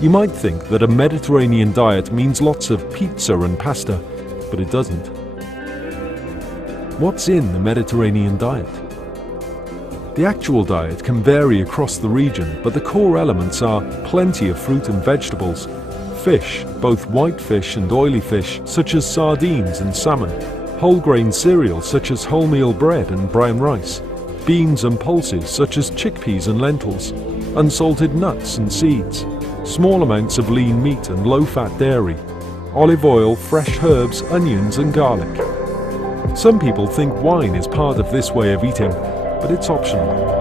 You might think that a Mediterranean diet means lots of pizza and pasta, but it doesn't. What's in the Mediterranean diet? The actual diet can vary across the region, but the core elements are plenty of fruit and vegetables, fish, both white fish and oily fish such as sardines and salmon, whole grain cereals such as wholemeal bread and brown rice, beans and pulses such as chickpeas and lentils, unsalted nuts and seeds, small amounts of lean meat and low-fat dairy, olive oil, fresh herbs, onions and garlic. Some people think wine is part of this way of eating, but it's optional.